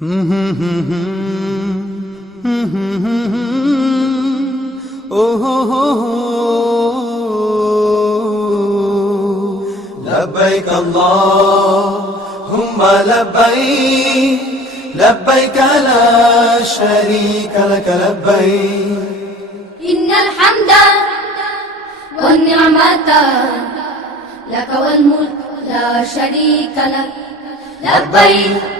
لبيك اللهم لبيك لبيك لا شريك لك لبيك. إن الحمد والنعمة لك والملك لا شريك لك لبيك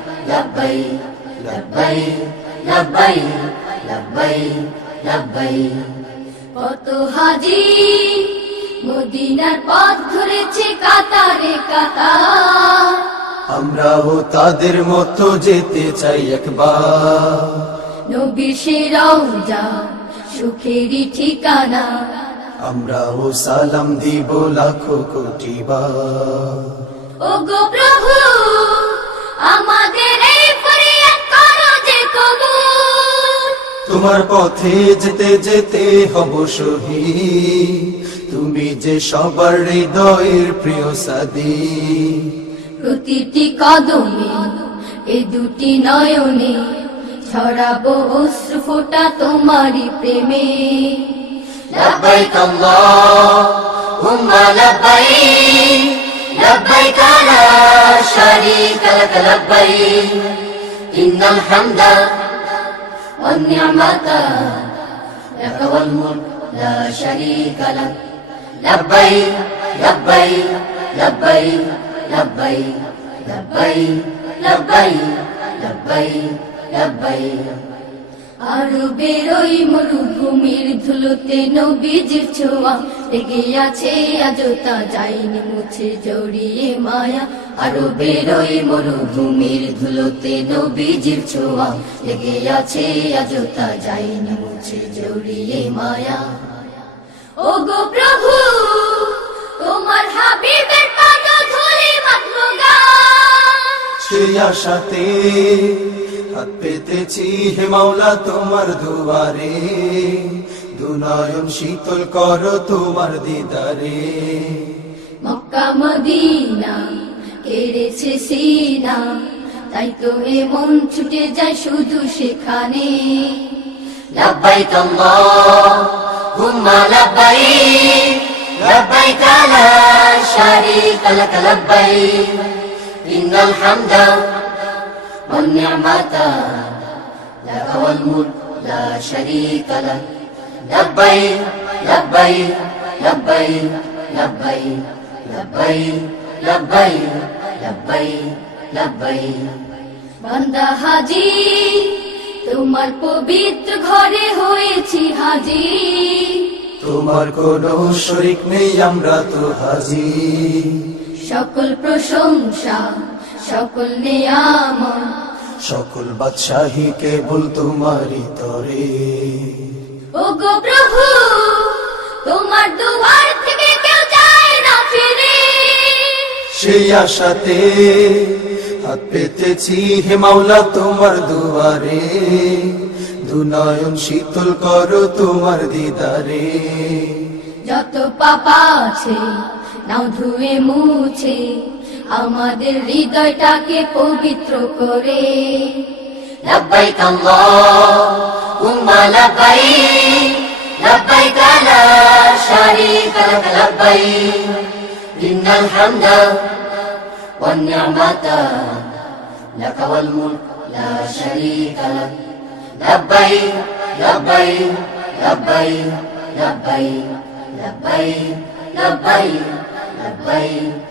لبيك لبيك لبيك لبيك لبيك কত হাজি মদিনার পথ ধরেছে কাতারে কাতার আমরাও তাদের মতো যেতে চাই একবার নবীর সে রওজা সুখেরই ঠিকানা আমরাও সালাম দিব লাখো কোটি বার ও গো প্রভু তোমার পথে যেতে যেতে হব শহীদ। তুমি যে সবার হৃদয়ের প্রিয় সাদি প্রতিটি কদমে এই দুটি নয়নে ছড়াবো অশ্রু ফোটা তোমারই প্রেমে। লাভাই কাম্মা হুম্মা লাভাই لبيك لا شريك لك لبيك. إن الحمد والنعمة لك والملك لا شريك لك. لبيك لبيك لبيك لبيك لبيك لبيك لبيك لبيك. আরও বেরোই মরুভূমির ধুলোতে নবীজির ছোঁয়া। লেগে আছে আজতা যায়নি মুছে জড়িয়ে মায়া। আরও বেরোই মরুভূমির ধুলোতে নবীজির ছোঁয়া। লেগে আছে আজতা যায়নি মুছে জড়িয়ে মায়া। ও গো প্রভু, তোমার হাবিবের পাদ ধরে মাত্র গান সেই আশাতে হাত পেতেছি হে মাওলা তোমার দুয়ারে দুনয়ন শীতল করো তোমার দিদারে মক্কা মদিনা কেড়েছে সিনা তাই তো এ মন ছুটে যায় শুধু সেখানে لبيك اللهم لبيك لبيك لا شريك لك لبيك إن الحمد والنعمة لك والملك لا شريك لك لبيك لبيك لبيك لبيك لبيك لبيك لبيك لبيك বান্দা হাজি তোমার পবিত্র ঘরে হয়েছি হাজি তোমার কোনো শরিক নেই আমরা তো হাজি সকল প্রশংসা সকল নিয়ামত সকল বাদশাহী কেবল তোমারই তরে। ও গো প্রভু তোমার দুয়ার থেকে কেউ যায় না ফিরে। সেই আশাতে হাত পেতেছি হে মাওলা তোমার দুয়ারে। দুনয়ন শীতল করো তোমার দিদারে। যত পাপা আছে নাও ধুয়ে মুছে আমাদের হৃদয়টাকে পবিত্র করে। লব্বাইক আল্লাহ, উম্মা লব্বাইক লব্বাইক লা শারীকা লাক লব্বাইক। ইন্নাল হামদা ওয়ান নি'মাতা, লাক ওয়াল মুলক, লা শারীকা লাক লব্বাইক লব্বাইক লব্বাইক লব্বাইক লব্বাইক লব্বাইক লব্বাইক।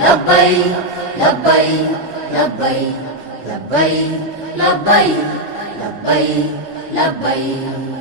لبيك لبيك لبيك لبيك لبيك لبيك لبيك